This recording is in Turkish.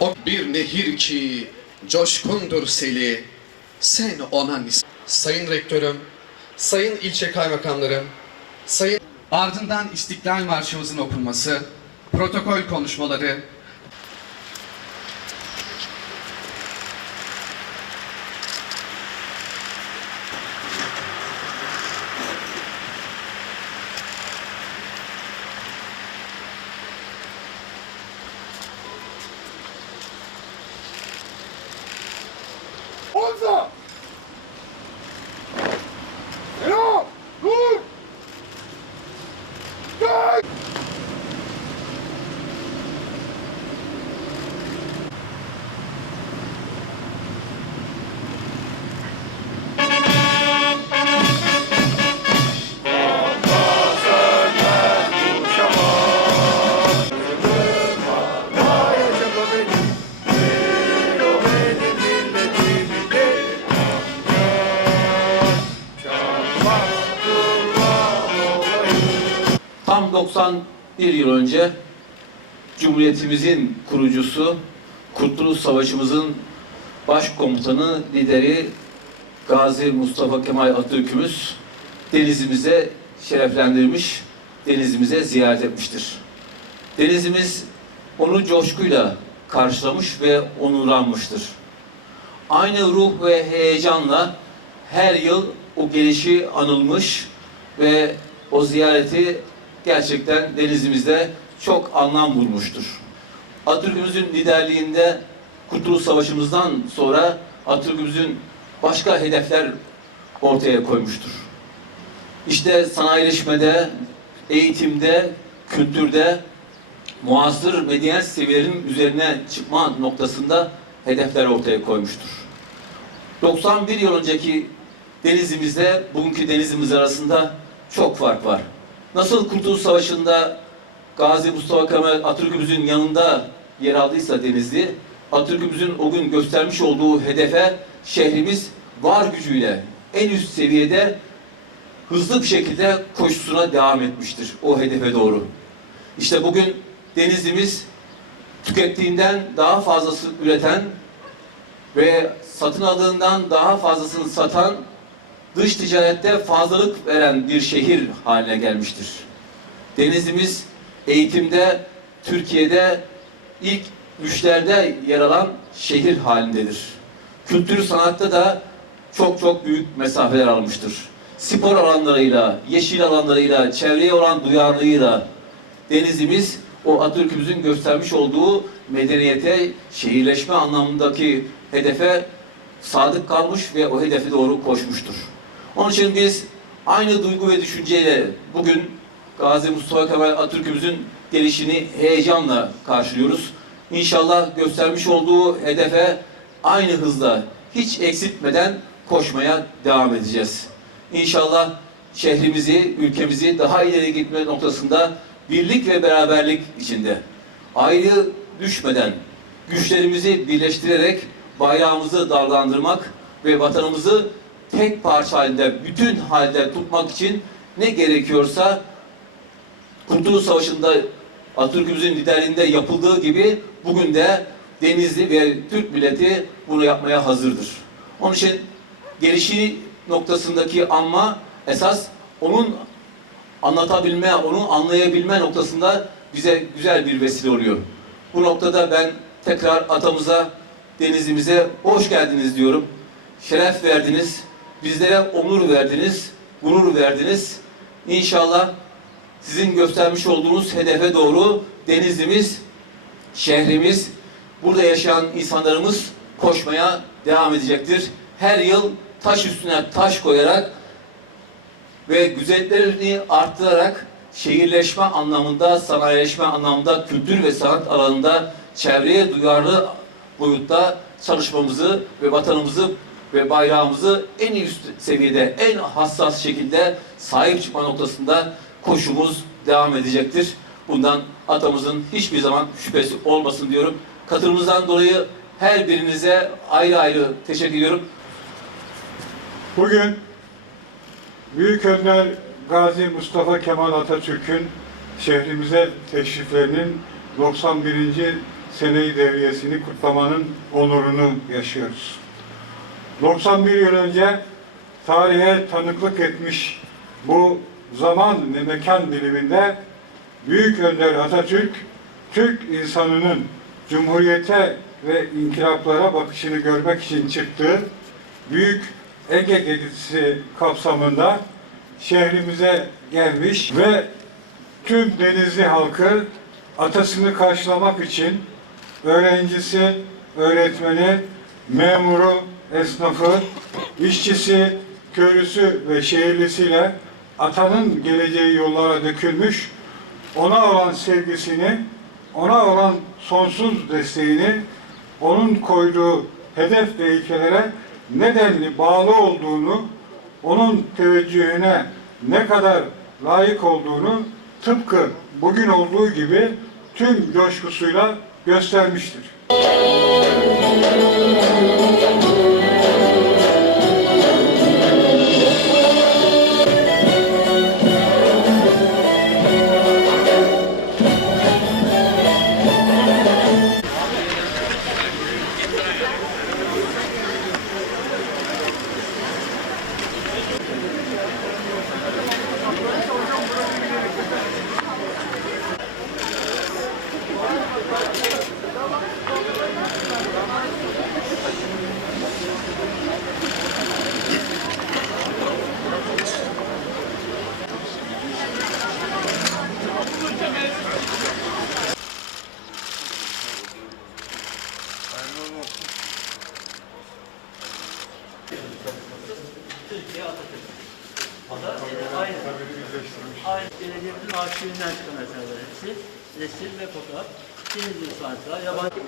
O bir nehir ki coşkundur seli, sen ona nis... Sayın Rektörüm, Sayın İlçe Kaymakamlarım, Sayın... Ardından İstiklal Marşımızın okunması, protokol konuşmaları, つ91 yıl önce Cumhuriyetimizin kurucusu, Kurtuluş Savaşımızın başkomutanı, lideri Gazi Mustafa Kemal Atatürk'ümüz denizimize şereflendirmiş, denizimize ziyaret etmiştir. Denizimiz onu coşkuyla karşılamış ve onurlanmıştır. Aynı ruh ve heyecanla her yıl o gelişi anılmış ve o ziyareti gerçekten denizimizde çok anlam bulmuştur. Atatürk'ümüzün liderliğinde Kurtuluş Savaşımızdan sonra Atatürk'ümüzün başka hedefler ortaya koymuştur. İşte sanayileşmede, eğitimde, kültürde muasır medeniyet seviyelerinin üzerine çıkma noktasında hedefler ortaya koymuştur. 91 yıl önceki denizimizle bugünkü denizimiz arasında çok fark var. Nasıl Kurtuluş Savaşı'nda Gazi Mustafa Kemal Atatürk'ümüzün yanında yer aldıysa Denizli, Atatürk'ümüzün o gün göstermiş olduğu hedefe şehrimiz var gücüyle en üst seviyede hızlı bir şekilde koşusuna devam etmiştir o hedefe doğru. İşte bugün Denizli'miz tükettiğinden daha fazlası üreten ve satın aldığından daha fazlasını satan dış ticarette fazlalık veren bir şehir haline gelmiştir. Denizimiz eğitimde Türkiye'de ilk üçlerde yer alan şehir halindedir. Kültür sanatta da çok çok büyük mesafeler almıştır. Spor alanlarıyla, yeşil alanlarıyla, çevreye olan duyarlılığıyla denizimiz o Atatürk'ümüzün göstermiş olduğu medeniyete, şehirleşme anlamındaki hedefe sadık kalmış ve o hedefe doğru koşmuştur. Onun için biz aynı duygu ve düşünceyle bugün Gazi Mustafa Kemal Atatürk'ümüzün gelişini heyecanla karşılıyoruz. İnşallah göstermiş olduğu hedefe aynı hızla hiç eksiltmeden koşmaya devam edeceğiz. İnşallah şehrimizi, ülkemizi daha ileri gitme noktasında birlik ve beraberlik içinde ayrı düşmeden güçlerimizi birleştirerek bayrağımızı dalgalandırmak ve vatanımızı tek parça halinde, bütün halde tutmak için ne gerekiyorsa Kurtuluş Savaşı'nda Atatürk'ümüzün liderliğinde yapıldığı gibi bugün de Denizli ve Türk milleti bunu yapmaya hazırdır. Onun için gelişi noktasındaki anma esas onun anlatabilme, onu anlayabilme noktasında bize güzel bir vesile oluyor. Bu noktada ben tekrar atamıza, denizimize hoş geldiniz diyorum. Şeref verdiniz, bizlere onur verdiniz, gurur verdiniz. İnşallah sizin göstermiş olduğunuz hedefe doğru denizimiz, şehrimiz, burada yaşayan insanlarımız koşmaya devam edecektir. Her yıl taş üstüne taş koyarak ve güzelliklerini arttırarak şehirleşme anlamında, sanayileşme anlamında, kültür ve sanat alanında çevreye duyarlı boyutta çalışmamızı ve vatanımızı ve bayrağımızı en üst seviyede, en hassas şekilde sahip çıkma noktasında koşumuz devam edecektir. Bundan atamızın hiçbir zaman şüphesi olmasın diyorum. Katılımınızdan dolayı her birinize ayrı ayrı teşekkür ediyorum. Bugün Büyük Önder Gazi Mustafa Kemal Atatürk'ün şehrimize teşriflerinin 91. seneyi devriyesini kutlamanın onurunu yaşıyoruz. 91 yıl önce tarihe tanıklık etmiş bu zaman ve mekan diliminde Büyük Önder Atatürk, Türk insanının Cumhuriyete ve inkılaplara bakışını görmek için çıktığı Büyük Ege gezisi kapsamında şehrimize gelmiş ve tüm Denizli halkı atasını karşılamak için öğrencisi, öğretmeni, memuru, esnafı, işçisi, köylüsü ve şehirlisiyle atanın geleceği yollara dökülmüş, ona olan sevgisini, ona olan sonsuz desteğini, onun koyduğu hedef ve ilkelere nedenli bağlı olduğunu, onun teveccühüne ne kadar layık olduğunu tıpkı bugün olduğu gibi tüm coşkusuyla göstermiştir. Aynı belediyemizin arşivinden çıkan eserler hepsi. Resim ve fotoğraf. Denizli sanatçılar, yabancı...